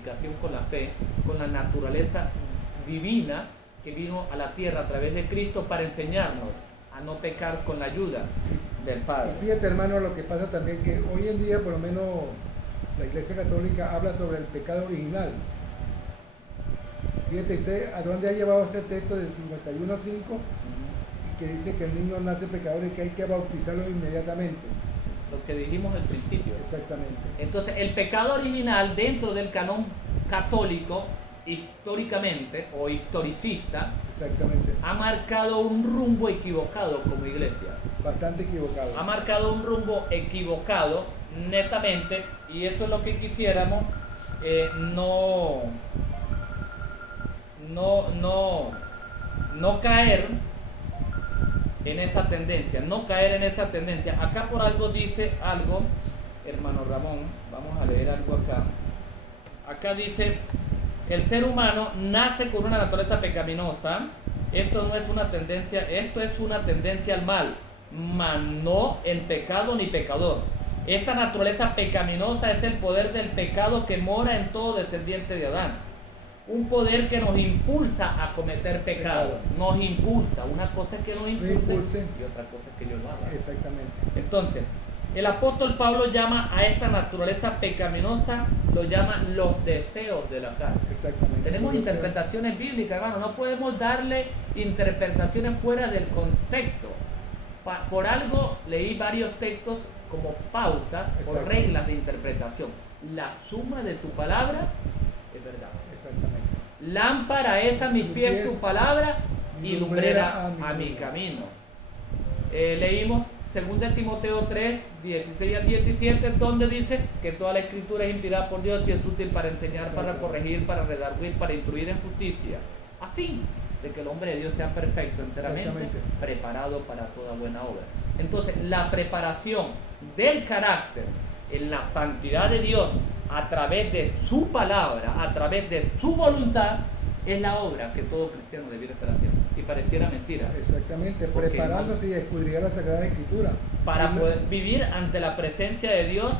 identificación con la fe, con la naturaleza divina que vino a la tierra a través de Cristo para enseñarnos a no pecar con la ayuda del Padre. Y fíjate, hermano, lo que pasa también que hoy en día, por lo menos, la Iglesia Católica habla sobre el pecado original. Fíjate usted a dónde ha llevado ese texto del 51:5, que dice que el niño nace pecador y que hay que bautizarlo inmediatamente. Lo que dijimos al principio. Exactamente. Entonces, el pecado original dentro del canon católico, históricamente o historicista, Exactamente. ha marcado un rumbo equivocado como iglesia. Bastante equivocado. Ha marcado un rumbo equivocado netamente, y esto es lo que quisiéramos no caer en esa tendencia, Acá por algo dice algo, hermano Ramón, vamos a leer algo acá. Acá dice, el ser humano nace con una naturaleza pecaminosa. Esto no es una tendencia, esto es una tendencia al mal, mas no el pecado ni pecador. Esta naturaleza pecaminosa es el poder del pecado que mora en todo descendiente de Adán. Un poder que nos impulsa a cometer pecado. Nos impulsa. Una cosa es que nos impulse y otra cosa es que yo lo haga. Exactamente. Entonces, el apóstol Pablo llama a esta naturaleza pecaminosa, lo llama los deseos de la carne. Exactamente. Tenemos interpretaciones bíblicas, hermano, no podemos darle interpretaciones fuera del contexto. Por algo leí varios textos como pautas o reglas de interpretación. La suma de tu palabra es verdad. Exactamente. Lámpara es a mis pies tu palabra y lumbrera a mi camino. Leímos 2 Timoteo 3, 16 al 17, donde dice que toda la escritura es inspirada por Dios y es útil para enseñar, para corregir, para redarguir, para instruir en justicia, a fin de que el hombre de Dios sea perfecto, enteramente preparado para toda buena obra. Entonces, la preparación del carácter en la santidad de Dios a través de su palabra, a través de su voluntad, es la obra que todo cristiano debiera estar haciendo. Y pareciera mentira. Exactamente, preparándose y escudriñar la Sagrada Escritura. Para poder vivir ante la presencia de Dios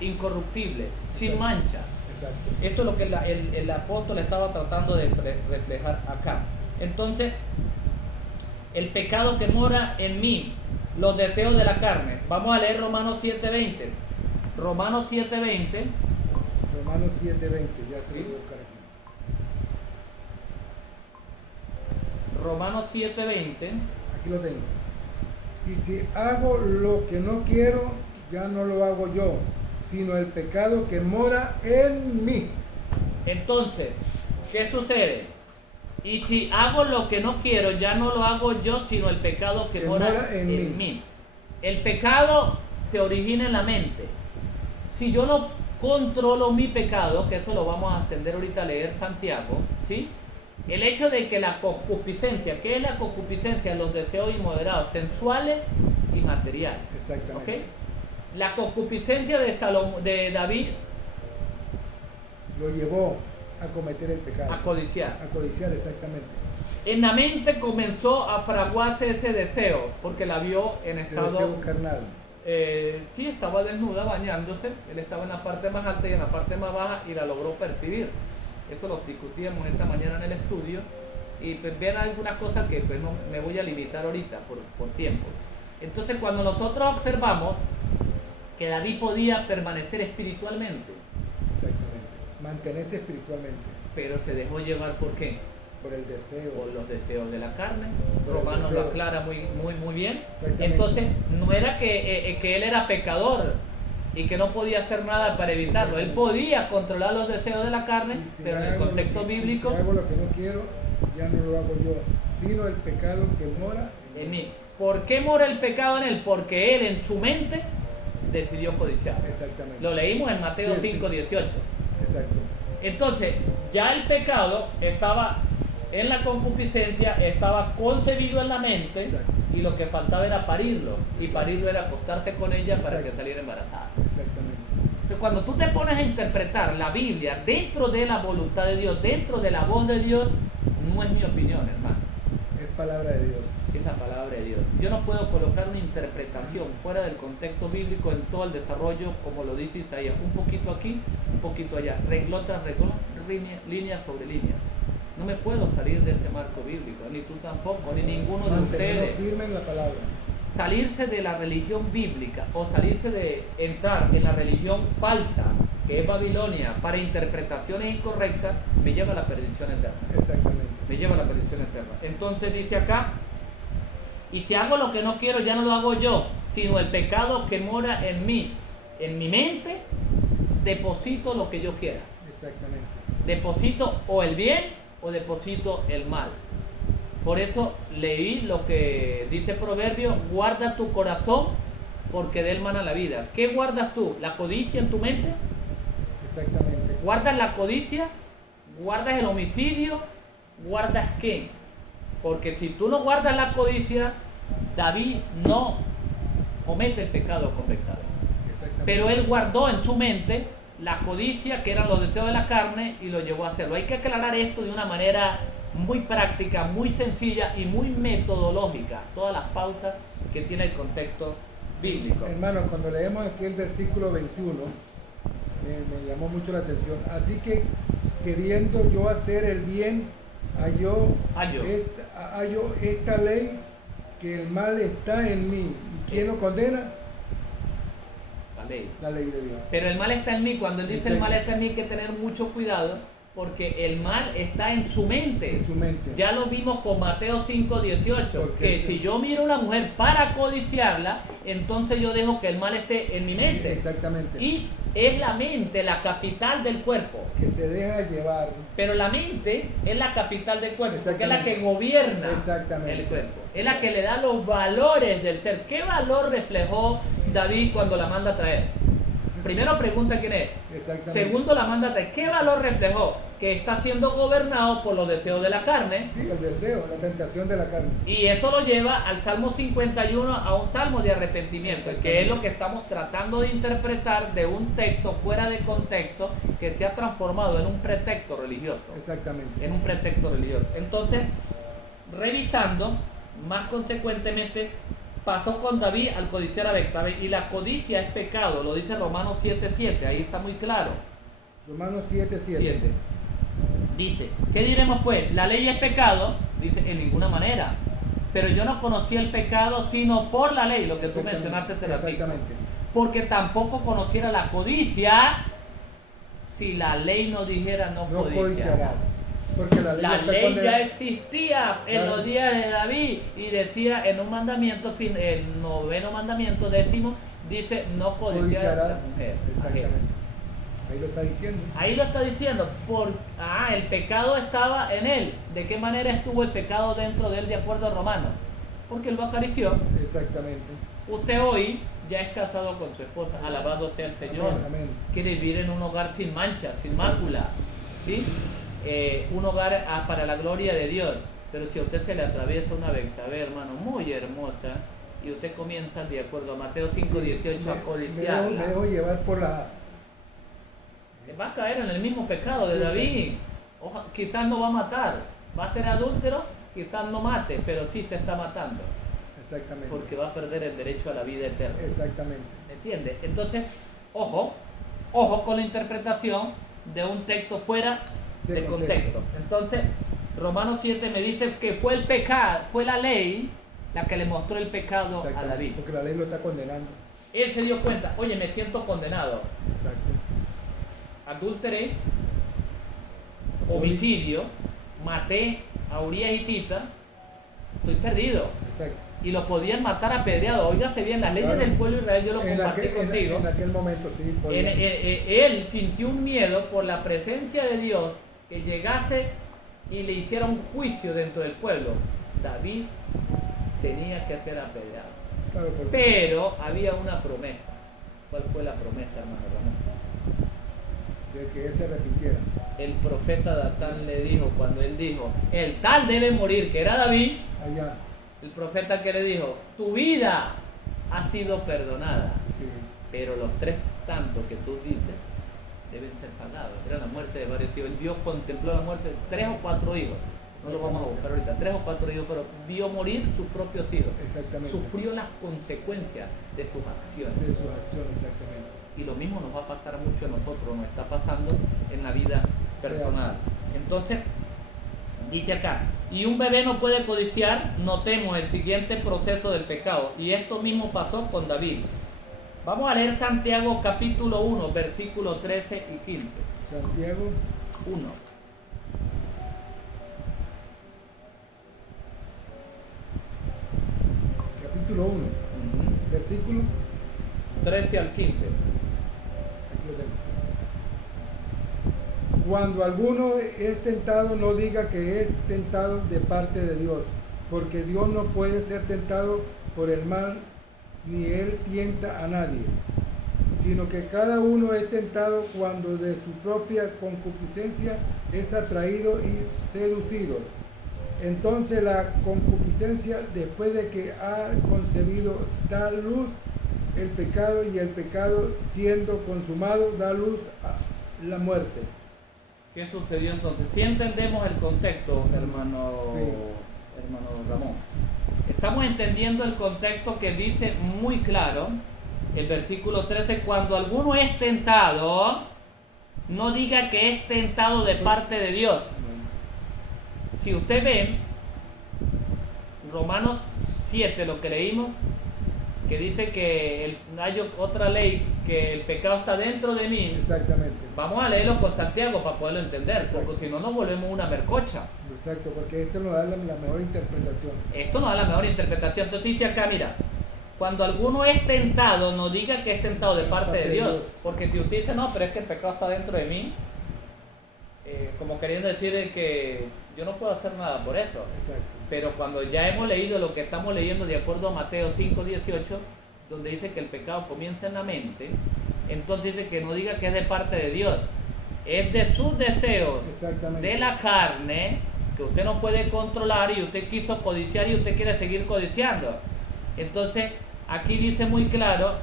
incorruptible, sin mancha. Exacto. Esto es lo que el apóstol estaba tratando de reflejar acá. Entonces, el pecado que mora en mí, los deseos de la carne. Vamos a leer Romanos 7:20. Romanos 7:20. Romanos 7:20, ya se lo voy a buscar aquí. Romanos 7:20. Aquí lo tengo. Y si hago lo que no quiero, ya no lo hago yo, sino el pecado que mora en mí. Entonces, ¿qué sucede? Y si hago lo que no quiero, ya no lo hago yo, sino el pecado que mora en mí. El pecado se origina en la mente. Si yo no controlo mi pecado, que eso lo vamos a extender ahorita a leer Santiago, ¿sí? El hecho de que la concupiscencia, ¿qué es la concupiscencia? Los deseos inmoderados, sensuales y materiales. Exactamente. ¿Okay? La concupiscencia de David lo llevó a cometer el pecado. a codiciar. A codiciar, exactamente. En la mente comenzó a fraguarse ese deseo, porque la vio en estado deseo carnal. Sí, estaba desnuda bañándose, él estaba en la parte más alta y en la parte más baja y la logró percibir. Eso lo discutíamos esta mañana en el estudio y pues vean algunas cosas que pues no me voy a limitar ahorita por tiempo. Entonces, cuando nosotros observamos que David podía permanecer espiritualmente, exactamente, mantenerse espiritualmente, pero se dejó llevar ¿por qué? Por el deseo, por los deseos de la carne. Por Romanos lo aclara muy bien. Exactamente. Entonces, no era que él era pecador y que no podía hacer nada para evitarlo. Él podía controlar los deseos de la carne, si pero en el contexto bíblico, si hago lo que no quiero, ya no lo hago yo, sino el pecado que mora en mí. ¿Por qué mora el pecado en él? Porque él en su mente decidió codiciar. Exactamente. Lo leímos en Mateo 5:18. Exacto. Entonces, ya el pecado estaba en la concupiscencia, estaba concebido en la mente. Exacto. Y lo que faltaba era parirlo. Y Exacto. parirlo era acostarse con ella para Exacto. que saliera embarazada. Exactamente. Entonces, cuando tú te pones a interpretar la Biblia dentro de la voluntad de Dios, dentro de la voz de Dios, no es mi opinión, hermano. Es palabra de Dios. Es la palabra de Dios. Yo no puedo colocar una interpretación fuera del contexto bíblico en todo el desarrollo, como lo dice Isaías. Un poquito aquí, un poquito allá. Renglón tras renglón, líneas sobre líneas. No me puedo salir de ese marco bíblico, ni tú tampoco, ni ninguno de ustedes. Firme en la palabra. Salirse de la religión bíblica o salirse de entrar en la religión falsa, que es Babilonia, para interpretaciones incorrectas, me lleva a la perdición eterna. Exactamente. Me lleva a la perdición eterna. Entonces dice acá, y si hago lo que no quiero, ya no lo hago yo, sino el pecado que mora en mí. En mi mente, deposito lo que yo quiera. Exactamente. Deposito o el bien o deposito el mal. Por eso leí lo que dice Proverbio: guarda tu corazón porque de él mana la vida. ¿Qué guardas tú? ¿La codicia en tu mente? Exactamente. ¿Guardas la codicia? ¿Guardas el homicidio? ¿Guardas qué? Porque si tú no guardas la codicia, David no comete el pecado con pecado. Pero él guardó en su mente la codicia, que eran los deseos de la carne, y lo llevó a hacerlo. Hay que aclarar esto de una manera muy práctica, muy sencilla y muy metodológica. Todas las pautas que tiene el contexto bíblico. Hermanos, cuando leemos aquí el versículo 21, me llamó mucho la atención. Así que, queriendo yo hacer el bien, hallo esta ley, que el mal está en mí. ¿Y quién lo condena? La ley de Dios. Pero el mal está en mí. Cuando él dice el mal está en mí, hay que tener mucho cuidado, porque el mal está en su mente. En su mente. Ya lo vimos con Mateo 5:18, que si yo miro a una mujer para codiciarla, entonces yo dejo que el mal esté en mi mente. Exactamente. Y es la mente la capital del cuerpo. Que se deja llevar. Pero la mente es la capital del cuerpo, porque es la que gobierna el cuerpo. Es la que le da los valores del ser. ¿Qué valor reflejó David cuando la manda a traer? Primero pregunta quién es. Segundo la manda a traer. ¿Qué valor reflejó? Que está siendo gobernado por los deseos de la carne. Sí, el deseo, la tentación de la carne. Y eso lo lleva al Salmo 51, a un salmo de arrepentimiento, que es lo que estamos tratando de interpretar de un texto fuera de contexto que se ha transformado en un pretexto religioso. Exactamente. En un pretexto religioso. Entonces, revisando, más consecuentemente, pasó con David al codiciar a Betsabé, y la codicia es pecado, lo dice Romanos 7:7, ahí está muy claro. Romanos 7:7. Dice, ¿qué diremos pues? ¿La ley es pecado? Dice, en ninguna manera. Pero yo no conocí el pecado sino por la ley, lo que tú mencionaste este ratito. Exactamente. Porque tampoco conociera la codicia si la ley no dijera no codiciarás. Porque la ley ya existía en los días de David, y decía en un mandamiento, el 9º mandamiento, 10º, dice no codiciarás a la mujer. Exactamente. Ahí lo está diciendo. Ahí lo está diciendo. El pecado estaba en él. ¿De qué manera estuvo el pecado dentro de él de acuerdo a Romanos? Porque él lo acarició. Exactamente. Usted hoy ya es casado con su esposa. Alabado sea el Señor. Amén. Quiere vivir en un hogar sin mancha, sin mácula. ¿Sí? Un hogar para la gloria de Dios. Pero si a usted se le atraviesa una Betsabé, hermano, muy hermosa, y usted comienza, de acuerdo a Mateo 5:18, a codiciarla, me dejo llevar por la... va a caer en el mismo pecado de David. Quizás no va a matar, va a ser adúltero, quizás no mate, pero sí se está matando. Exactamente. Porque va a perder el derecho a la vida eterna. Exactamente. ¿Me entiendes? Entonces, ojo con la interpretación de un texto fuera de contexto. Entonces, Romanos 7 me dice que fue el pecado, fue la ley la que le mostró el pecado a David. Porque la ley lo está condenando. Él se dio cuenta, oye, me siento condenado. Exacto. Adúlteré, homicidio, maté a Urías hitita, estoy perdido. Exacto. Y lo podían matar apedreado. Óigase bien, las leyes del pueblo de Israel, yo lo compartí contigo. En aquel momento sí. Él sintió un miedo por la presencia de Dios, que llegase y le hiciera un juicio dentro del pueblo. David tenía que ser apedreado. Pero había una promesa. ¿Cuál fue la promesa, hermano Ramón? De que él se arrepintiera. El profeta Natán le dijo, cuando él dijo, el tal debe morir, que era David, allá. El profeta que le dijo, tu vida ha sido perdonada, sí, pero los 3 tantos que tú dices deben ser pagados. Era la muerte de varios hijos. Dios contempló la muerte de 3 o 4 hijos. No lo vamos a buscar ahorita, 3 o 4 hijos, pero vio morir sus propios hijos. Exactamente. Sufrió las consecuencias de sus acciones. Exactamente. Y lo mismo nos va a pasar mucho a nosotros, nos está pasando en la vida personal. Entonces, dice acá, y un bebé no puede codiciar, notemos el siguiente proceso del pecado. Y esto mismo pasó con David. Vamos a leer Santiago capítulo 1, versículos 13 y 15. Santiago 1. Capítulo 1, versículo 13 al 15. Aquí lo tengo. Cuando alguno es tentado, no diga que es tentado de parte de Dios, porque Dios no puede ser tentado por el mal, ni Él tienta a nadie, sino que cada uno es tentado cuando de su propia concupiscencia es atraído y seducido. Entonces la concupiscencia, después de que ha concebido, da luz el pecado, y el pecado, siendo consumado, da luz a la muerte. ¿Qué sucedió entonces? Si entendemos el contexto, hermano Ramón, estamos entendiendo el contexto que dice muy claro el versículo 13: cuando alguno es tentado, no diga que es tentado de parte de Dios. Si usted ve Romanos 7, lo que leímos, que dice que hay otra ley, que el pecado está dentro de mí. Exactamente. Vamos a leerlo con Santiago para poderlo entender. Exacto. Porque si no nos volvemos una mercocha. Exacto, porque esto nos da la mejor interpretación. Esto nos da la mejor interpretación. Entonces dice acá, mira, cuando alguno es tentado, no diga que es tentado de parte de Dios. Porque si usted dice, no, pero es que el pecado está dentro de mí, como queriendo decir que yo no puedo hacer nada por eso. Exacto. Pero cuando ya hemos leído lo que estamos leyendo de acuerdo a Mateo 5:18, donde dice que el pecado comienza en la mente, entonces dice que no diga que es de parte de Dios, es de sus deseos, de la carne, que usted no puede controlar, y usted quiso codiciar y usted quiere seguir codiciando. Entonces aquí dice muy claro,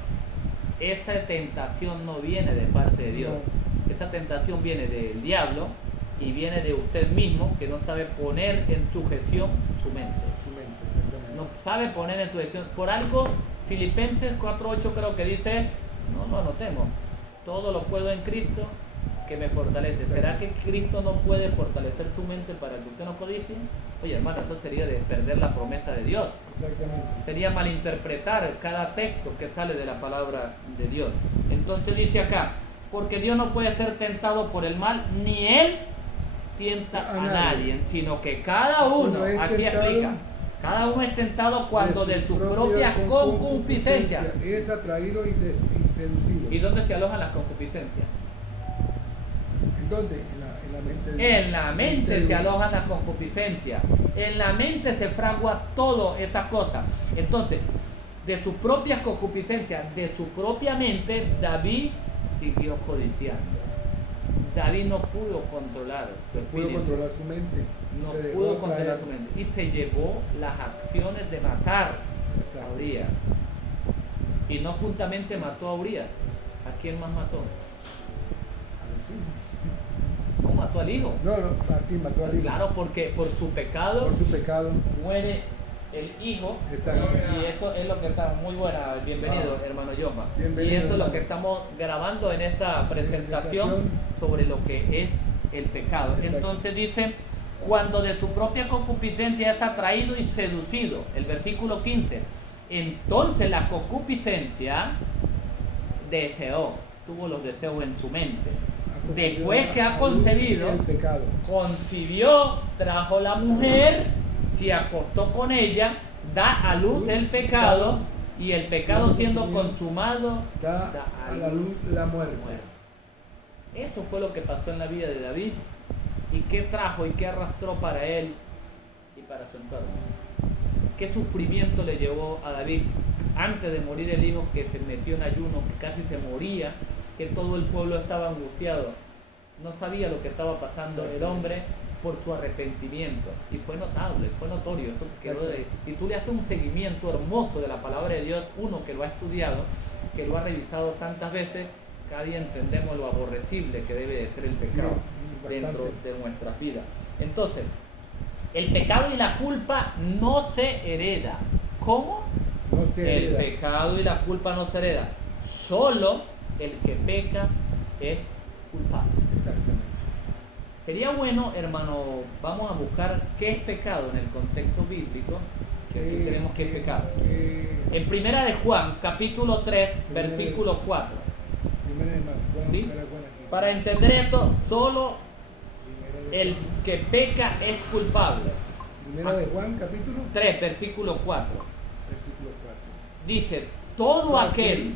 esta tentación no viene de parte de Dios, esta tentación viene del diablo y viene de usted mismo, que no sabe poner en sujeción su mente. No sabe poner en sujeción. Por algo, Filipenses 4:8 creo que dice, no lo anotemos, todo lo puedo en Cristo que me fortalece. ¿Será que Cristo no puede fortalecer su mente para que usted no codicie? Oye, hermano, eso sería de perder la promesa de Dios. Exactamente. Sería malinterpretar cada texto que sale de la palabra de Dios. Entonces dice acá, porque Dios no puede ser tentado por el mal, ni Él tienta a nadie, sino que cada uno, aquí explica, cada uno es tentado cuando de su propia concupiscencia es atraído y seducido. ¿Y dónde se alojan las concupiscencias? ¿En dónde? En la mente. En la mente se alojan las concupiscencias. En la mente se fragua todas estas cosas. Entonces, de sus propias concupiscencias, de su propia mente, David siguió codiciando. David no pudo controlar su espíritu. No pudo controlar su mente. No pudo controlar su mente. Y se llevó las acciones de matar a Urías. Y no juntamente mató a Urías. ¿A quién más mató? No, mató al hijo. No, así mató al hijo. Claro, porque por su pecado muere el hijo. Exacto. Y esto es lo que está muy buena. Bienvenido, hermano Yoma. Bienvenido, y esto es lo que estamos grabando en esta presentación sobre lo que es el pecado. Exacto. Entonces dice, cuando de tu propia concupiscencia es atraído y seducido. El versículo 15. Entonces la concupiscencia deseó, tuvo los deseos en su mente. Después que ha concebido, concibió, trajo la mujer, se acostó con ella, da a luz el pecado, y el pecado siendo consumado da a la luz la muerte. Eso fue lo que pasó en la vida de David, y qué trajo y qué arrastró para él y para su entorno. Qué sufrimiento le llevó a David antes de morir el hijo, que se metió en ayuno, que casi se moría, que todo el pueblo estaba angustiado. No sabía lo que estaba pasando el hombre por su arrepentimiento. Y fue notable, fue notorio. Eso quedó de, y tú le haces un seguimiento hermoso de la palabra de Dios, uno que lo ha estudiado, que lo ha revisado tantas veces, cada día entendemos lo aborrecible que debe de ser el pecado dentro de nuestras vidas. Entonces, el pecado y la culpa no se hereda. ¿Cómo? No se hereda. El pecado y la culpa no se hereda. Solo el que peca es culpable. Exactamente. Sería bueno, hermano, vamos a buscar qué es pecado en el contexto bíblico. Que tenemos que es pecado. En Primera de Juan, capítulo 3, versículo 4. ¿Sí? Para entender esto, solo el que peca es culpable. Primera de Juan, capítulo 3, versículo 4. Versículo 4. Dice, todo aquel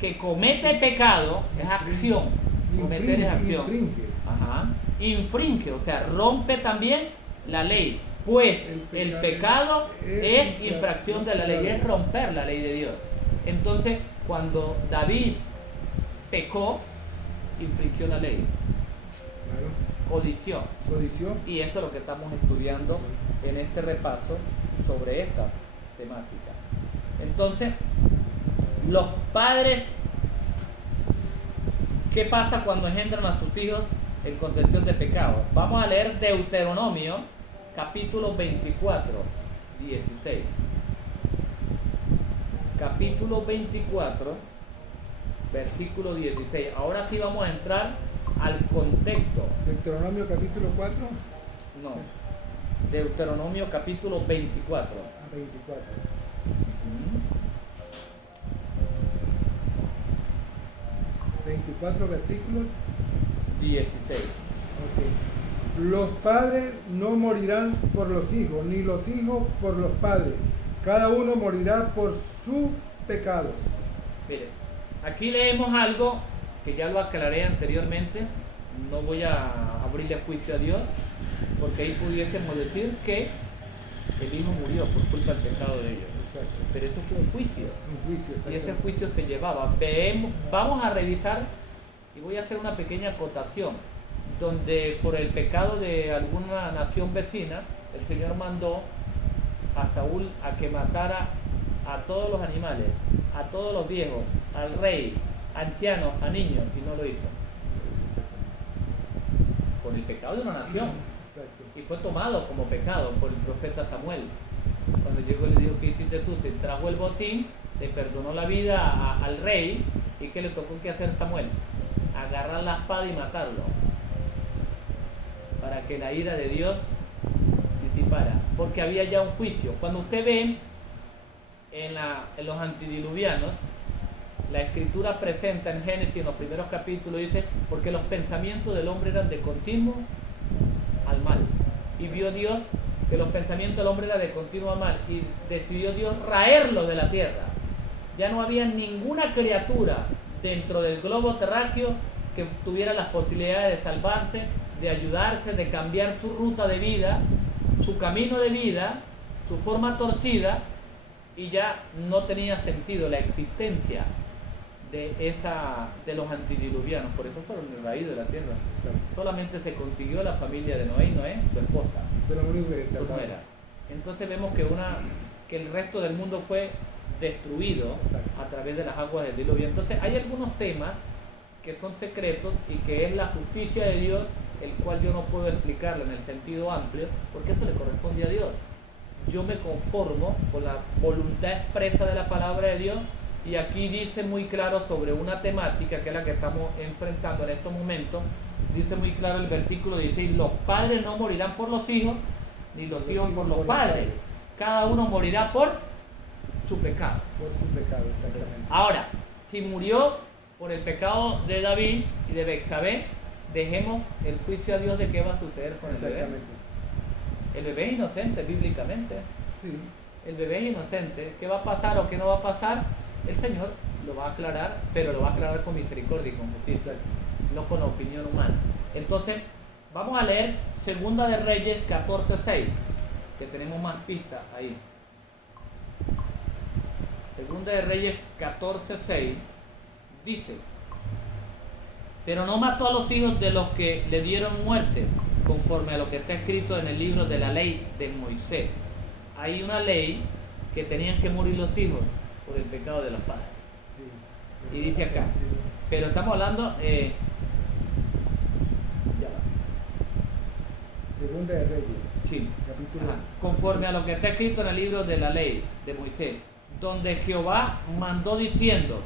que comete pecado es acción. Cometer es acción. Infringe, o sea, rompe también la ley. Pues el pecado es infracción de la ley, es romper la ley de Dios. Entonces, cuando David pecó, infringió la ley. Codició. Y eso es lo que estamos estudiando en este repaso sobre esta temática. Entonces, los padres, ¿qué pasa cuando engendran a sus hijos en concepción de pecado? Vamos a leer Deuteronomio, capítulo 24, 16. Capítulo 24, versículo 16. Ahora sí vamos a entrar al contexto. Deuteronomio capítulo 4. No. Deuteronomio capítulo 24. 24. 24 versículos 16. Okay. Los padres no morirán por los hijos, ni los hijos por los padres. Cada uno morirá por sus pecados. Mire, aquí leemos algo que ya lo aclaré anteriormente. No voy a abrirle juicio a Dios, porque ahí pudiésemos decir que el hijo murió por culpa del pecado de ellos. Exacto. Pero eso fue un juicio. Y ese exacto. juicio se llevaba. Vamos a revisar y voy a hacer una pequeña acotación, donde por el pecado de alguna nación vecina, el Señor mandó a Saúl a que matara a todos los animales, a todos los viejos, al rey, a ancianos, a niños, y no lo hizo. Por el pecado de una nación. Exacto. Y fue tomado como pecado por el profeta Samuel. Cuando llegó le dijo, ¿qué hiciste tú? Se trajo el botín, le perdonó la vida al rey, y ¿qué le tocó que hacer Samuel? Agarrar la espada y matarlo, para que la ira de Dios disipara, porque había ya un juicio. Cuando usted ve en los antediluvianos, la escritura presenta en Génesis, en los primeros capítulos, dice, porque los pensamientos del hombre eran de continuo al mal, y vio Dios que los pensamientos del hombre eran de continuo al mal, y decidió Dios raerlos de la tierra. Ya no había ninguna criatura dentro del globo terráqueo que tuviera las posibilidades de salvarse, de ayudarse, de cambiar su ruta de vida, su camino de vida, su forma torcida, y ya no tenía sentido la existencia de los antediluvianos. Por eso fueron raídos de la tierra. Exacto. Solamente se consiguió la familia de Noé, su esposa, su nuera. Entonces vemos que el resto del mundo fue destruido. Exacto. A través de las aguas del diluvio. Entonces hay algunos temas que son secretos y que es la justicia de Dios, el cual yo no puedo explicarlo en el sentido amplio, porque eso le corresponde a Dios. Yo me conformo con la voluntad expresa de la palabra de Dios, y aquí dice muy claro sobre una temática que es la que estamos enfrentando en estos momentos. Dice muy claro el versículo 16, los padres no morirán por los hijos, ni los hijos por los padres. Cada uno morirá por su pecado. Por su pecado, exactamente. Ahora, si murió por el pecado de David y de Betsabé, dejemos el juicio a Dios de qué va a suceder con el bebé. El bebé es inocente bíblicamente. Sí. El bebé es inocente. ¿Qué va a pasar o qué no va a pasar? El Señor lo va a aclarar, pero lo va a aclarar con misericordia y con justicia, no con opinión humana. Entonces, vamos a leer Segunda de Reyes 14:6, que tenemos más pistas ahí. Segunda de Reyes 14:6 dice, pero no mató a los hijos de los que le dieron muerte, conforme a lo que está escrito en el libro de la ley de Moisés. Hay una ley que tenían que morir los hijos por el pecado de los padres. Sí, y dice acá, sí. Pero estamos hablando, Segunda de Reyes, sí, capítulo. Conforme a lo que está escrito en el libro de la ley de Moisés, donde Jehová mandó diciendo,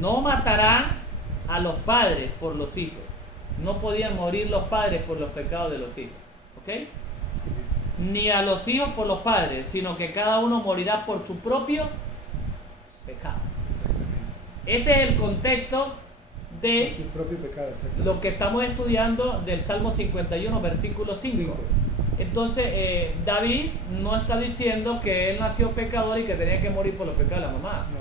no matarán a los padres por los hijos, no podían morir los padres por los pecados de los hijos. ¿Ok? Ni a los hijos por los padres, sino que cada uno morirá por su propio pecado. Este es el contexto de su propio pecado, lo que estamos estudiando del Salmo 51, versículo 5. Entonces, David no está diciendo que él nació pecador y que tenía que morir por los pecados de la mamá. No.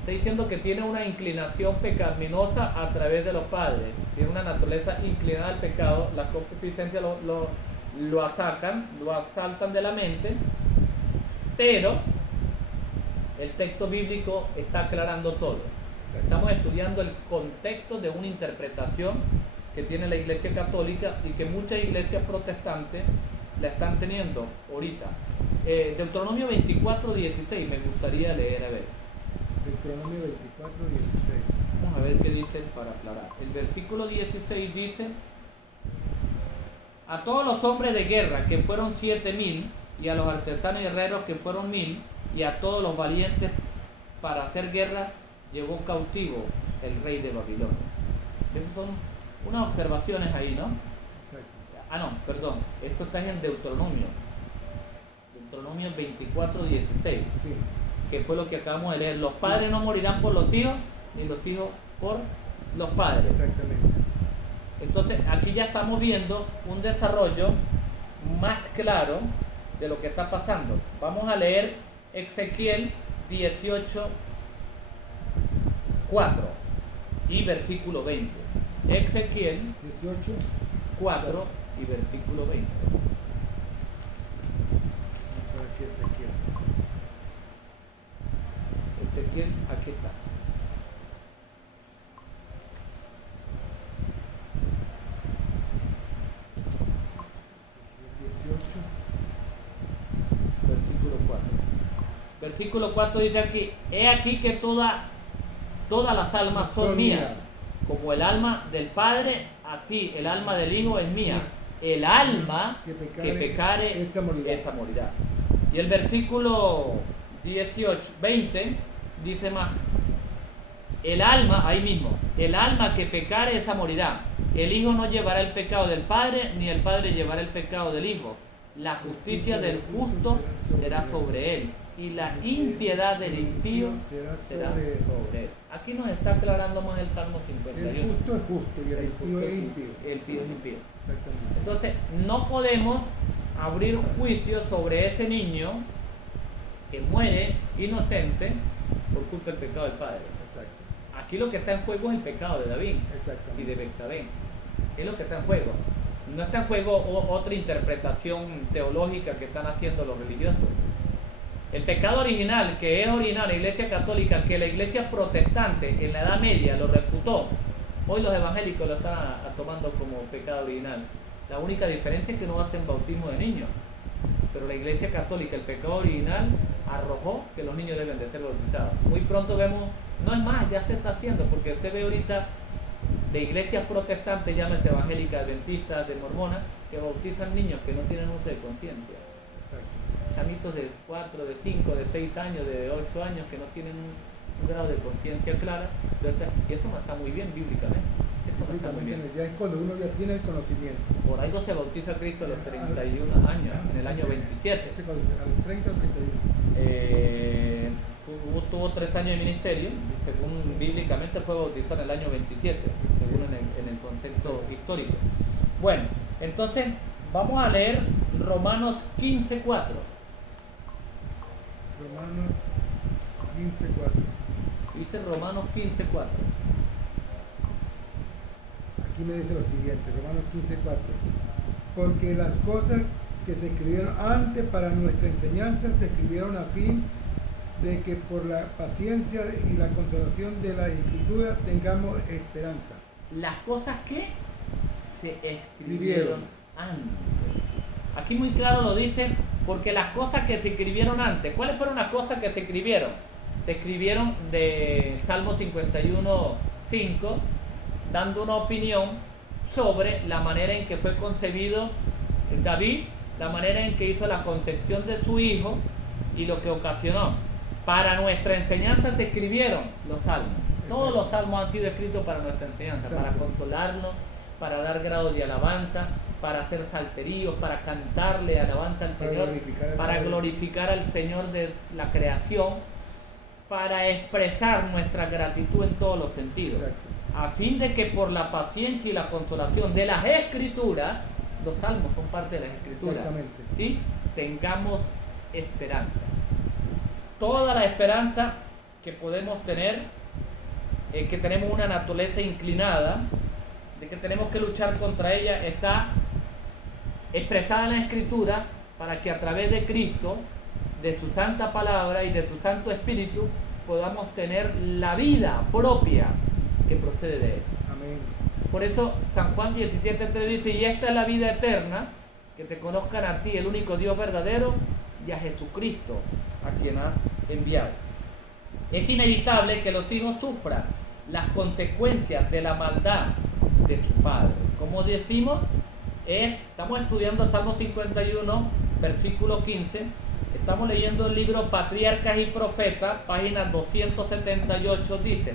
Está diciendo que tiene una inclinación pecaminosa a través de los padres. Tiene una naturaleza inclinada al pecado. Las concupiscencias lo asaltan de la mente, pero el texto bíblico está aclarando todo. Estamos estudiando el contexto de una interpretación que tiene la Iglesia Católica y que muchas iglesias protestantes la están teniendo ahorita. Deuteronomio 24:16 me gustaría leer, a ver. Deuteronomio 24:16. Vamos a ver qué dice para aclarar. El versículo 16 dice: a todos los hombres de guerra, que fueron 7,000, y a los artesanos y herreros, que fueron 1,000, y a todos los valientes para hacer guerra, llevó cautivo el rey de Babilonia. Esas son unas observaciones ahí, ¿no? Exacto. No, perdón, esto está en Deuteronomio 24:16, sí, que fue lo que acabamos de leer. Los padres no morirán por los hijos, ni los hijos por los padres. Exactamente. Entonces aquí ya estamos viendo un desarrollo más claro de lo que está pasando. Vamos a leer Ezequiel 18:4 y versículo 20. Ezequiel 18:4 y versículo 20. Ezequiel, aquí está. Versículo 4 dice aquí: he aquí que todas las almas son mías, como el alma del Padre, así el alma del Hijo es mía. El alma que pecare, esa morirá. Y el versículo 20 dice más: el alma, ahí mismo, el alma que pecare, esa morirá. El Hijo no llevará el pecado del Padre, ni el Padre llevará el pecado del Hijo. La justicia del justo será sobre él, y la impiedad del impío será sobre él. Aquí nos está aclarando más el Salmo 51. El justo es justo y el impío es impío. El impío es impío. Exactamente. Entonces, no podemos abrir juicio sobre ese niño que muere inocente por culpa del pecado del padre. Exacto. Aquí lo que está en juego es el pecado de David y de Betsabé. Es lo que está en juego. No está en juego otra interpretación teológica que están haciendo los religiosos. El pecado original, que es original en la Iglesia Católica, que la Iglesia Protestante en la Edad Media lo refutó, hoy los evangélicos lo están tomando como pecado original. La única diferencia es que no hacen bautismo de niños. Pero la Iglesia Católica, el pecado original, arrojó que los niños deben de ser bautizados. Muy pronto vemos, no es más, ya se está haciendo, porque usted ve ahorita de iglesias protestantes, llámese evangélicas, adventistas, de mormonas, que bautizan niños que no tienen uso de conciencia. Chamitos de 4, de 5, de 6 años, de 8 años, que no tienen un grado de conciencia clara. Y eso no está muy bien bíblicamente. Eso no está muy bien. Ya es cuando uno ya tiene el conocimiento. Por algo se bautiza a Cristo a los 31 años, en el año 27. ¿A los 30 o 31? Tuvo 3 años de ministerio, según bíblicamente fue bautizado en el año 27, según en el contexto histórico. Bueno, entonces vamos a leer Romanos 15:4. Romanos 15:4. Dice Romanos 15:4. Aquí me dice lo siguiente, Romanos 15:4. Porque las cosas que se escribieron antes para nuestra enseñanza se escribieron a fin de que por la paciencia y la consolación de la Escritura tengamos esperanza. Las cosas que se escribieron antes. Aquí muy claro lo dice, porque las cosas que se escribieron antes. ¿Cuáles fueron las cosas que se escribieron? Se escribieron de Salmo 51:5, dando una opinión sobre la manera en que fue concebido David, la manera en que hizo la concepción de su hijo y lo que ocasionó. Para nuestra enseñanza se escribieron los salmos. Todos los salmos han sido escritos para nuestra enseñanza, para consolarnos, para dar grado de alabanza, para hacer salterios, para cantarle alabanza al Señor, para glorificar al Señor de la creación, para expresar nuestra gratitud en todos los sentidos. Exacto. A fin de que por la paciencia y la consolación de las Escrituras, los salmos son parte de las Escrituras, ¿sí? Tengamos esperanza. Toda la esperanza que podemos tener es que tenemos una naturaleza inclinada, de que tenemos que luchar contra ella, está expresada en la Escritura, para que a través de Cristo, de su santa palabra y de su santo espíritu, podamos tener la vida propia que procede de él. Amén. Por eso San Juan 17:3 dice: y esta es la vida eterna, que te conozcan a ti, el único Dios verdadero, y a Jesucristo, a quien has enviado. Es inevitable que los hijos sufran las consecuencias de la maldad de su padre. Como decimos, estamos estudiando Salmo 51, versículo 15. Estamos leyendo el libro Patriarcas y Profetas, página 278, dice: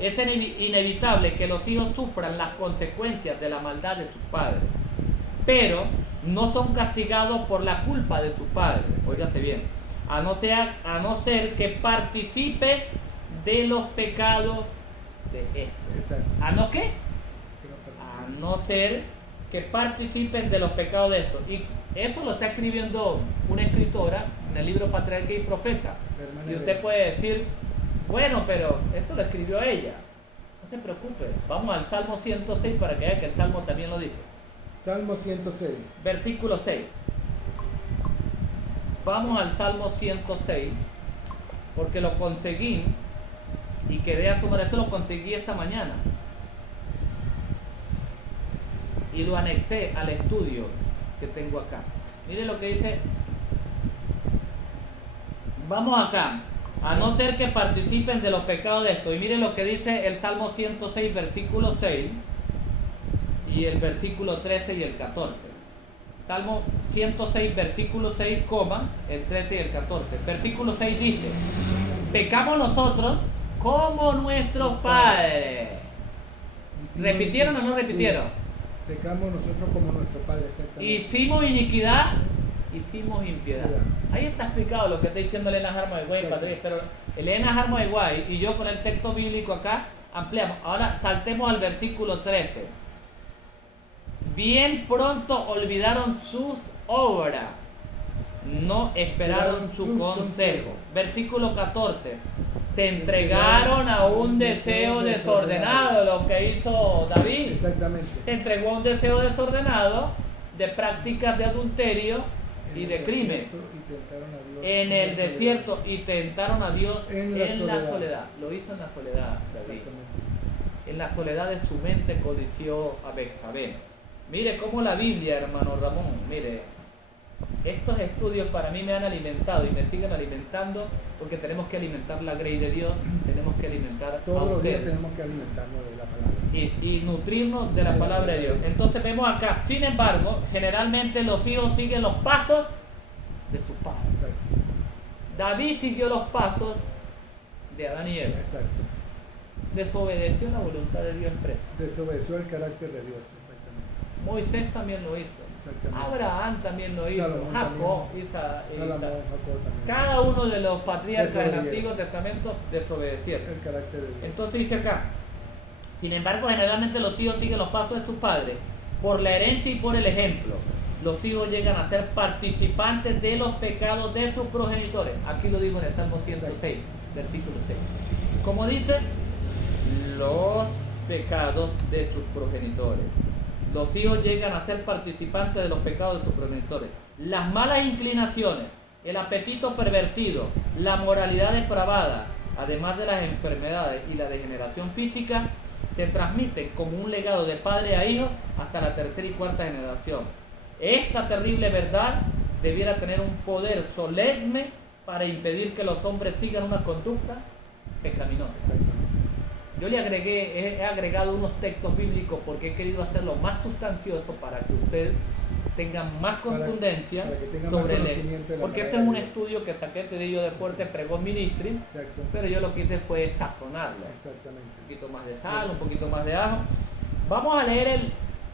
es inevitable que los hijos sufran las consecuencias de la maldad de sus padres, pero no son castigados por la culpa de sus padres. Óigase bien, a no ser que participe de los pecados de estos. ¿A no qué? A no ser que participen de los pecados de estos. Y esto lo está escribiendo una escritora en el libro Patriarcas y Profetas. Y usted puede decir: bueno, pero esto lo escribió ella. No se preocupe, vamos al Salmo 106 para que vea que el Salmo también lo dice. Salmo 106. Versículo 6. Vamos al Salmo 106, porque lo conseguí y quedé asombrado. Esto lo conseguí esta mañana y lo anexé al estudio que tengo acá. Mire lo que dice. Vamos acá. A no ser que participen de los pecados de esto. Y miren lo que dice el Salmo 106, versículo 6, y el versículo 13 y el 14. Salmo 106, versículo 6, el 13 y el 14. Versículo 6 dice: pecamos nosotros como nuestros padres. ¿Repitieron o no repitieron? Sí. Pecamos nosotros como nuestros padres, exactamente. Hicimos iniquidad, hicimos impiedad. Ahí está explicado lo que está diciendo Elena Harmo de Guay, pero Elena Harmo de Guay y yo con el texto bíblico acá ampliamos. Ahora saltemos al versículo 13. Bien pronto olvidaron sus obras, no esperaron su consejo. Versículo 14. Se entregaron a un deseo desordenado, lo que hizo David. Exactamente. Se entregó a un deseo desordenado de prácticas de adulterio y de crimen. En el desierto, y tentaron a Dios en la soledad. Lo hizo en la soledad, David. En la soledad de su mente codició a Betsabé. Mire cómo la Biblia, hermano Ramón, mire, estos estudios para mí me han alimentado y me siguen alimentando, porque tenemos que alimentar la grey de Dios, tenemos que alimentar todos los días, tenemos que alimentarnos de la palabra y nutrirnos de la palabra de Dios. Entonces vemos acá, sin embargo, generalmente los hijos siguen los pasos de sus padres. Exacto. David siguió los pasos de Adán y Eva. Exacto. Desobedeció la voluntad de Dios expresa. Desobedeció el carácter de Dios. Moisés también lo hizo. Abraham también lo hizo. Salomón Jacob, cada uno de los patriarcas del Antiguo Testamento desobedecieron. El carácter de Dios. Entonces dice acá: sin embargo, generalmente los hijos siguen los pasos de sus padres por la herencia y por el ejemplo. Los hijos llegan a ser participantes de los pecados de sus progenitores. Aquí lo dijo en el Salmo 106, versículo 6. Como dice, los pecados de sus progenitores. Los hijos llegan a ser participantes de los pecados de sus progenitores. Las malas inclinaciones, el apetito pervertido, la moralidad depravada, además de las enfermedades y la degeneración física, se transmiten como un legado de padre a hijo hasta la tercera y cuarta generación. Esta terrible verdad debiera tener un poder solemne para impedir que los hombres sigan una conducta pecaminosa. Yo he agregado unos textos bíblicos porque he querido hacerlo más sustancioso para que usted tenga más contundencia sobre él. Porque este es un estudio que saqué de ello de Fuerte Pregón Ministry, pero yo lo que hice fue sazonarlo. Un poquito más de sal, un poquito más de ajo. Vamos a leer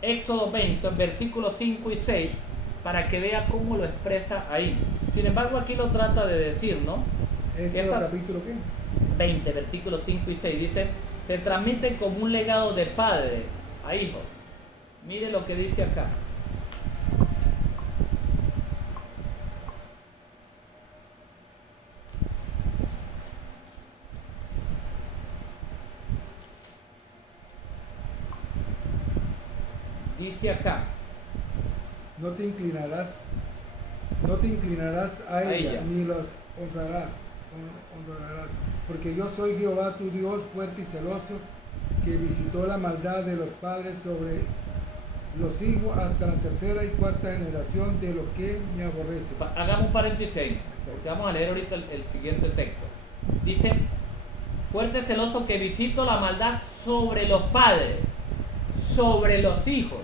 Éxodo 20, versículos 5 y 6, para que vea cómo lo expresa ahí. Sin embargo, aquí lo trata de decir, ¿no? ¿Éxodo capítulo qué? 20, versículos 5 y 6, dice, se transmite como un legado de padre a hijo. Mire lo que dice acá. Dice acá, no te inclinarás a ella, ni los honrarás, porque yo soy Jehová tu Dios, fuerte y celoso, que visitó la maldad de los padres sobre los hijos hasta la tercera y cuarta generación de los que me aborrecen. Hagamos un paréntesis ahí, porque vamos a leer ahorita el siguiente texto. Dice, fuerte y celoso, que visito la maldad sobre los padres, sobre los hijos.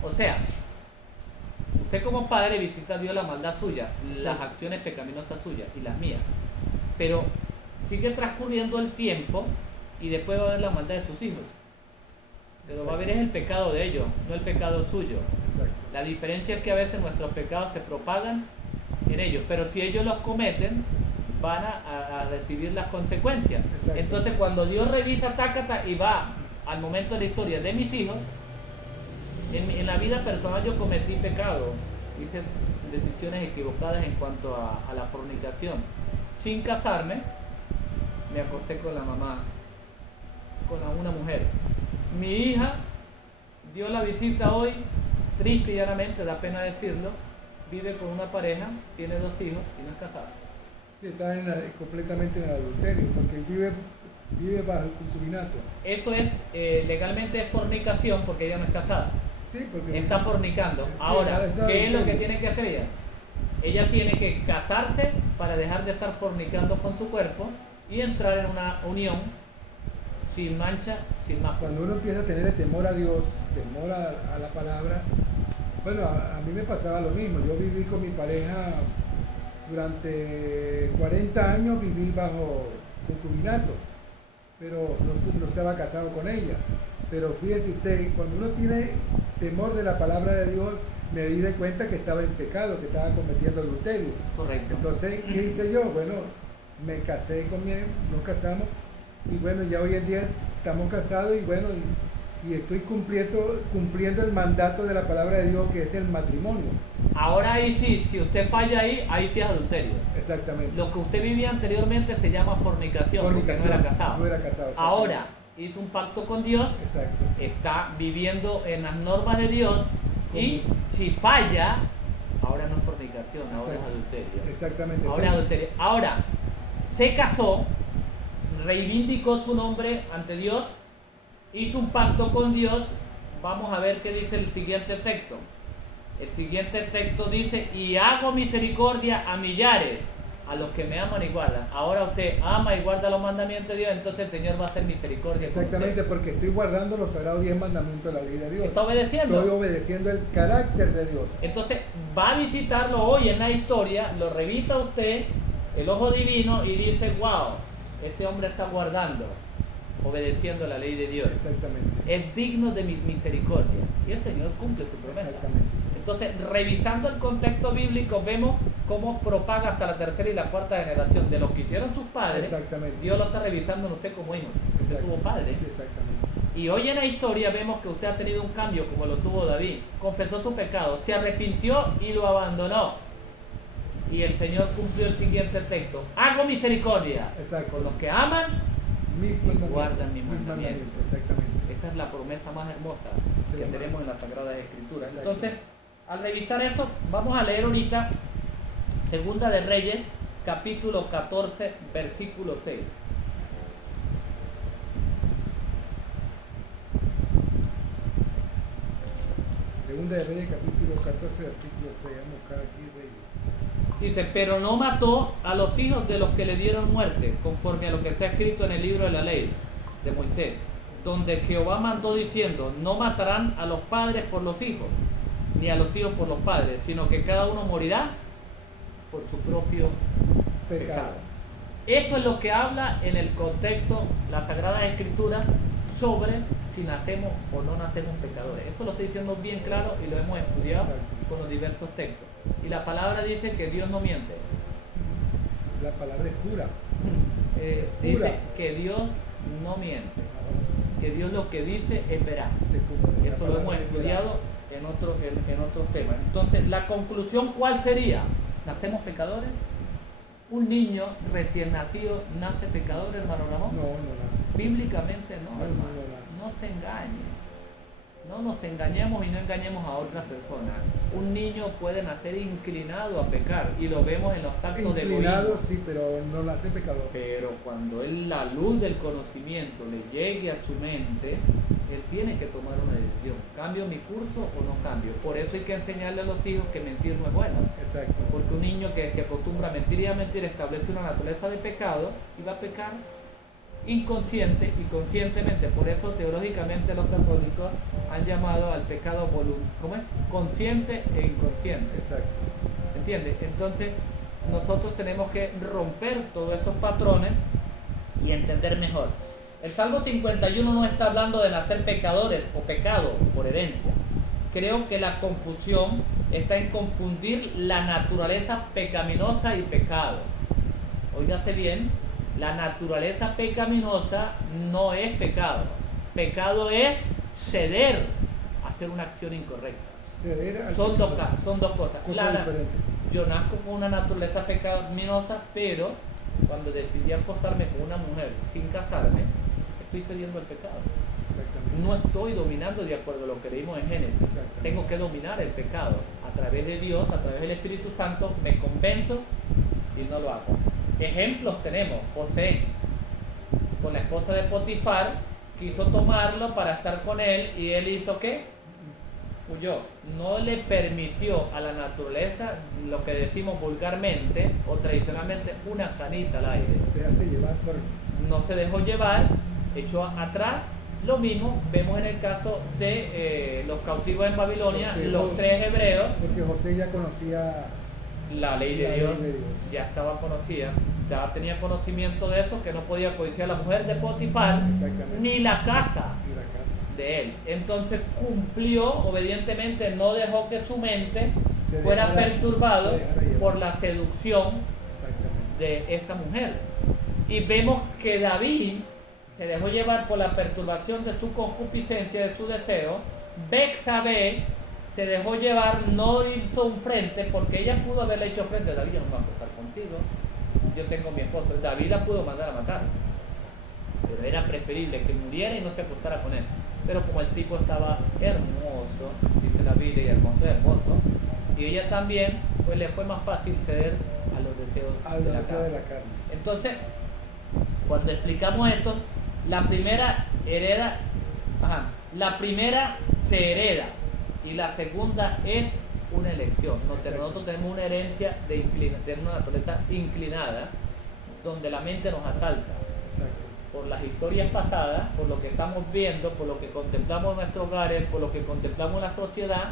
O sea, usted como padre visita a Dios la maldad suya, las acciones pecaminosas suyas y las mías. Pero sigue transcurriendo el tiempo y después va a haber la maldad de sus hijos. Pero va a haber es el pecado de ellos, no el pecado suyo. Exacto. La diferencia es que a veces nuestros pecados se propagan en ellos, pero si ellos los cometen, van a recibir las consecuencias. Exacto. Entonces cuando Dios revisa tácata y va al momento de la historia de mis hijos, en la vida personal yo cometí pecado, hice decisiones equivocadas en cuanto a la fornicación. Sin casarme, me acosté con la mamá, con una mujer. Mi hija dio la visita hoy, triste y llanamente, da pena decirlo, vive con una pareja, tiene 2 hijos y no es casada. Sí, está completamente en el adulterio, porque vive bajo el concubinato. Esto es, legalmente es fornicación porque ella no es casada. Sí, porque está fornicando. Sí, ahora, ¿qué es lo que adulterio. tiene que hacer ella? Ella tiene que casarse para dejar de estar fornicando con su cuerpo y entrar en una unión sin mancha, sin más. Cuando uno empieza a tener temor a Dios, temor a la palabra, bueno, a mí me pasaba lo mismo. Yo viví con mi pareja durante 40 años, viví bajo concubinato, pero no estaba casado con ella. Pero fíjese usted, cuando uno tiene temor de la palabra de Dios, me di de cuenta que estaba en pecado, que estaba cometiendo adulterio. Correcto. Entonces, ¿qué hice yo? Bueno, me casé con mi, nos casamos, y bueno, ya hoy en día estamos casados, y bueno, y estoy cumpliendo el mandato de la palabra de Dios, que es el matrimonio. Ahora ahí sí, si usted falla ahí sí es adulterio. Exactamente. Lo que usted vivía anteriormente se llama fornicación, porque no era casado. No era casado. Ahora hizo un pacto con Dios, exacto, está viviendo en las normas de Dios, y si falla, ahora no es fornicación, ahora es adulterio. Exactamente. Ahora es adulterio. Ahora, se casó, reivindicó su nombre ante Dios, hizo un pacto con Dios. Vamos a ver qué dice el siguiente texto. El siguiente texto dice, y hago misericordia a millares, a los que me aman y guardan. Ahora usted ama y guarda los mandamientos de Dios, entonces el Señor va a hacer misericordia. Exactamente, porque estoy guardando los sagrados 10 mandamientos de la ley de Dios. ¿Está obedeciendo? Estoy obedeciendo el carácter de Dios. Entonces va a visitarlo hoy en la historia, lo revisa usted, el ojo divino, y dice, wow, este hombre está guardando, obedeciendo la ley de Dios. Exactamente. Es digno de mi misericordia. Y el Señor cumple su promesa. Exactamente. Entonces, revisando el contexto bíblico, vemos cómo propaga hasta la tercera y la cuarta generación de lo que hicieron sus padres. Exactamente. Dios lo está revisando en usted como hijo. Usted tuvo padre. Sí, exactamente. Y hoy en la historia vemos que usted ha tenido un cambio como lo tuvo David. Confesó su pecado, se arrepintió y lo abandonó. Y el Señor cumplió el siguiente texto. Hago misericordia. Exacto. Con los que aman mis y guardan mis mandamientos. mandamientos. Exactamente. Esa es la promesa más hermosa Sí, que tenemos en las Sagradas Escrituras. Exacto. Entonces, al revisar esto, vamos a leer ahorita Segunda de Reyes, capítulo 14, versículo 6. Segunda de Reyes, capítulo 14, versículo 6. Vamos a buscar aquí Reyes. Dice, pero no mató a los hijos de los que le dieron muerte, conforme a lo que está escrito en el libro de la ley de Moisés, donde Jehová mandó diciendo, no matarán a los padres por los hijos, ni a los hijos por los padres, sino que cada uno morirá por su propio pecado. Eso es lo que habla en el contexto la Sagrada Escritura sobre si nacemos o no nacemos pecadores. Eso lo estoy diciendo bien claro y lo hemos estudiado con los diversos textos. Y la palabra dice que Dios no miente. La palabra es pura. Dice que Dios no miente. Que Dios lo que dice es veraz. Esto lo hemos estudiado en otros temas. Entonces, la conclusión, ¿cuál sería? ¿Nacemos pecadores? ¿Un niño recién nacido nace pecador, hermano Ramón? No, no nace. Bíblicamente no, hermano. No nace. No se engañe. No nos engañemos y no engañemos a otras personas. Un niño puede nacer inclinado a pecar y lo vemos en los actos de egoísmo. Inclinado, sí, pero no nace pecador. Pero cuando la luz del conocimiento le llegue a su mente, él tiene que tomar una decisión. ¿Cambio mi curso o no cambio? Por eso hay que enseñarle a los hijos que mentir no es bueno. Exacto. Porque un niño que se acostumbra a mentir y a mentir establece una naturaleza de pecado y va a pecar inconsciente y conscientemente. Por eso teológicamente los católicos han llamado al pecado consciente e inconsciente. Exacto. ¿Entiendes? Entonces nosotros tenemos que romper todos estos patrones y entender mejor. El Salmo 51 no está hablando de nacer pecadores o pecado por herencia. Creo que la confusión está en confundir la naturaleza pecaminosa y pecado. Óigase bien, la naturaleza pecaminosa no es pecado. Pecado es ceder a hacer una acción incorrecta. Ceder al son dos cosas. Yo nazco con una naturaleza pecaminosa, pero cuando decidí acostarme con una mujer sin casarme, estoy cediendo al pecado. Exactamente. No estoy dominando de acuerdo a lo que leímos en Génesis. Tengo que dominar el pecado. A través de Dios, a través del Espíritu Santo, me convenzo y no lo hago. Ejemplos tenemos. José, con la esposa de Potifar, quiso tomarlo para estar con él y él hizo ¿qué? Huyó. No le permitió a la naturaleza, lo que decimos vulgarmente o tradicionalmente, una canita al aire. No se dejó llevar, echó atrás. Lo mismo vemos en el caso de los cautivos en Babilonia, los 3 hebreos. Porque José ya conocía la ley de Dios, ya estaba conocida, ya tenía conocimiento de eso, que no podía codiciar a la mujer de Potifar, ni la casa de él. Entonces cumplió obedientemente, no dejó que su mente fuera perturbado por la seducción de esa mujer. Y vemos que David se dejó llevar por la perturbación de su concupiscencia, de su deseo. Betsabé se dejó llevar, no hizo un frente, porque ella pudo haberle hecho frente. David, yo no me voy a acostar contigo, yo tengo a mi esposo. David la pudo mandar a matar, pero era preferible que muriera y no se acostara con él. Pero como el tipo estaba hermoso, dice la Biblia, y hermoso, y ella también, pues le fue más fácil ceder a los deseos de la carne. Entonces, cuando explicamos esto, la primera se hereda y la segunda es una elección. Nosotros tenemos una herencia de una naturaleza inclinada, donde la mente nos asalta. Por las historias pasadas, por lo que estamos viendo, por lo que contemplamos en nuestros hogares, por lo que contemplamos en la sociedad,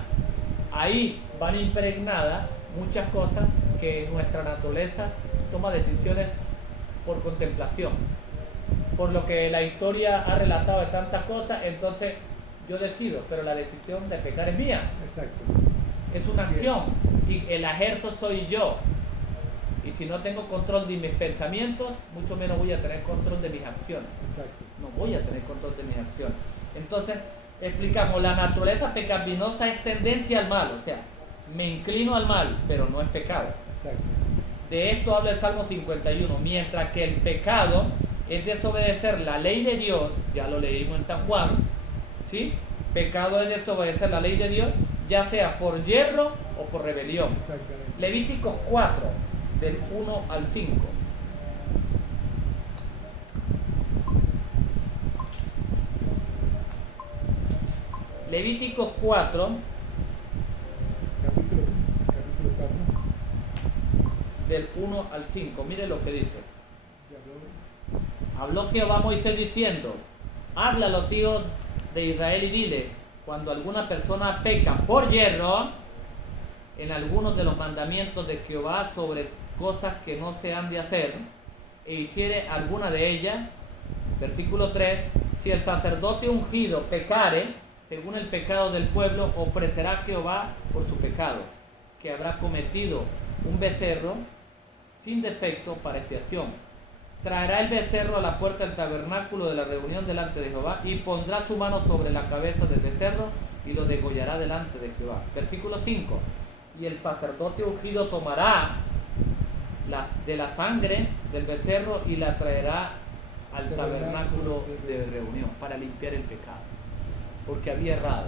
ahí van impregnadas muchas cosas que nuestra naturaleza toma decisiones por contemplación. Por lo que la historia ha relatado de tantas cosas, entonces yo decido, pero la decisión de pecar es mía. Exacto. Es una acción y el ejerzo soy yo. Y si no tengo control de mis pensamientos, mucho menos voy a tener control de mis acciones. Exacto. No voy a tener control de mis acciones. Entonces, explicamos, la naturaleza pecaminosa es tendencia al mal, o sea, me inclino al mal, pero no es pecado. Exacto. De esto habla el Salmo 51, mientras que el pecado es desobedecer la ley de Dios, ya lo leímos en San Juan, ¿sí? Pecado es desobedecer la ley de Dios, ya sea por yerro o por rebelión. Levíticos 4, del 1 al 5. Levíticos 4, capítulo 4, del 1 al 5. Mire lo que dice. Habló Jehová a Moisés diciendo: habla a los hijos de Israel y dile, cuando alguna persona peca por yerro en algunos de los mandamientos de Jehová sobre cosas que no se han de hacer, e hiciere alguna de ellas, versículo 3, si el sacerdote ungido pecare, según el pecado del pueblo, ofrecerá a Jehová por su pecado, que habrá cometido un becerro sin defecto para expiación. Traerá el becerro a la puerta del tabernáculo de la reunión delante de Jehová y pondrá su mano sobre la cabeza del becerro y lo degollará delante de Jehová. Versículo 5. Y el sacerdote ungido tomará de la sangre del becerro y la traerá al tabernáculo de reunión para limpiar el pecado, porque había errado.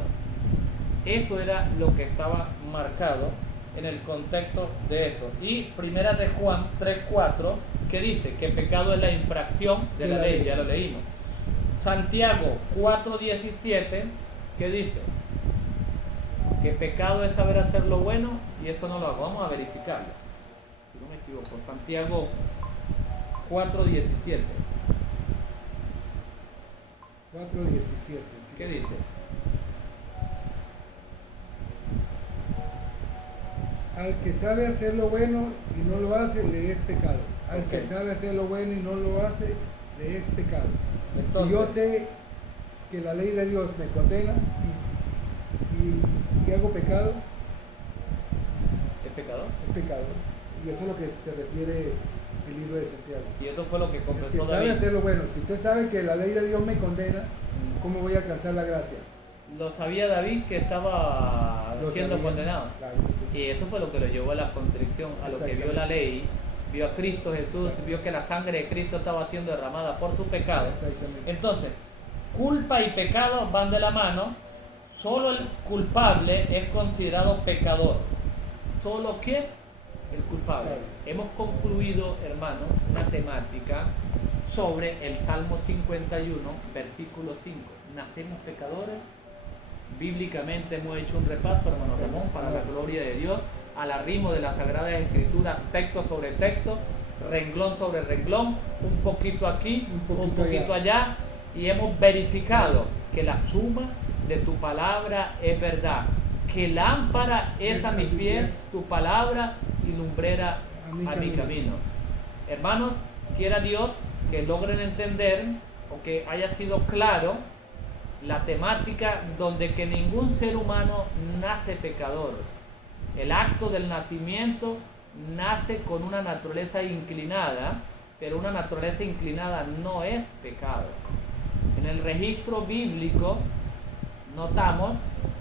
Esto era lo que estaba marcado en el contexto de esto. Y primera de Juan 3:4, que dice que pecado es la infracción de la ley, ya lo leímos. Santiago 4:17, que dice que pecado es saber hacer lo bueno, y esto no lo hago, vamos a verificarlo, si no me equivoco. Santiago 4:17. 4:17. ¿Qué dice? Al que sabe hacer lo bueno y no lo hace, le es pecado. Al que sabe hacer lo bueno y no lo hace, le es pecado. Entonces, si yo sé que la ley de Dios me condena y hago pecado, ¿es pecado? Es pecado. Y eso es lo que se refiere el libro de Santiago. Y eso fue lo que confesó David. David. Sabe hacer lo bueno. Si usted sabe que la ley de Dios me condena, ¿cómo voy a alcanzar la gracia? Lo sabía David, que estaba siendo condenado. Claro, sí. Y eso fue lo que lo llevó a la contrición, a lo que vio la ley, vio a Cristo Jesús, vio que la sangre de Cristo estaba siendo derramada por su pecado. Entonces, culpa y pecado van de la mano. Solo el culpable es considerado pecador. ¿Solo quién? El culpable. Claro. Hemos concluido, hermanos, una temática sobre el Salmo 51, versículo 5. ¿Nacemos pecadores? Bíblicamente hemos hecho un repaso, hermano Ramón, para la gloria de Dios, al arrimo de las Sagradas Escrituras, texto sobre texto, renglón sobre renglón, un poquito aquí, un poquito allá, y hemos verificado que la suma de tu palabra es verdad, que lámpara es a mis pies tu palabra y lumbrera a mi camino. Hermanos, quiera Dios que logren entender o que haya sido claro la temática donde que ningún ser humano nace pecador. El acto del nacimiento nace con una naturaleza inclinada, pero una naturaleza inclinada no es pecado. En el registro bíblico notamos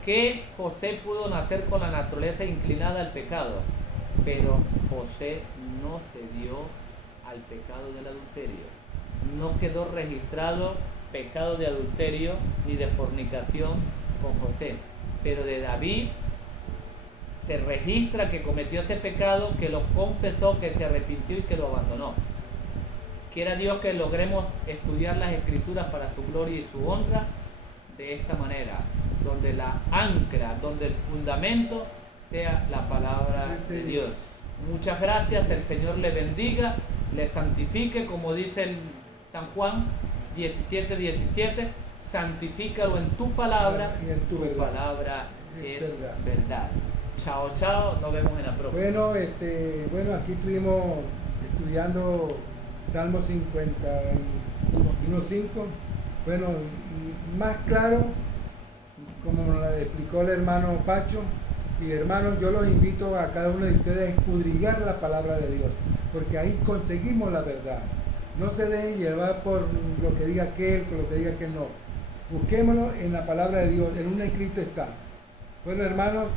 que José pudo nacer con la naturaleza inclinada al pecado, pero José no cedió al pecado del adulterio. No quedó registrado pecado de adulterio ni de fornicación con José, pero de David se registra que cometió ese pecado, que lo confesó, que se arrepintió y que lo abandonó. Quiera Dios que logremos estudiar las Escrituras para su gloria y su honra de esta manera, donde la ancla, donde el fundamento sea la palabra de Dios. Muchas gracias, el Señor le bendiga, le santifique, como dice el San Juan 17:17, santifícalo en tu palabra, y en tu palabra es verdad. Chao, chao, nos vemos en la próxima. Bueno, aquí estuvimos estudiando Salmo 51:5. Bueno, más claro, como nos la explicó el hermano Pacho. Y hermanos, yo los invito a cada uno de ustedes a escudriñar la palabra de Dios, porque ahí conseguimos la verdad. No se dejen llevar por lo que diga aquel, por lo que diga aquel, no. Busquémoslo en la palabra de Dios, en un escrito está. Bueno, hermanos,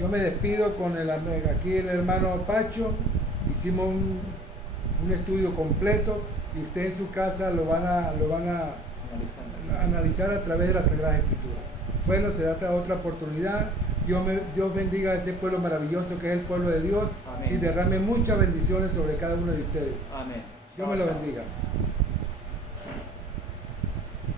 yo me despido con aquí el hermano Pacho. Hicimos un estudio completo y usted en su casa lo van a analizar a través de las Sagradas Escrituras. Bueno, será otra oportunidad. Dios bendiga a ese pueblo maravilloso que es el pueblo de Dios. Amén. Y derrame muchas bendiciones sobre cada uno de ustedes. Amén. Dios me lo bendiga.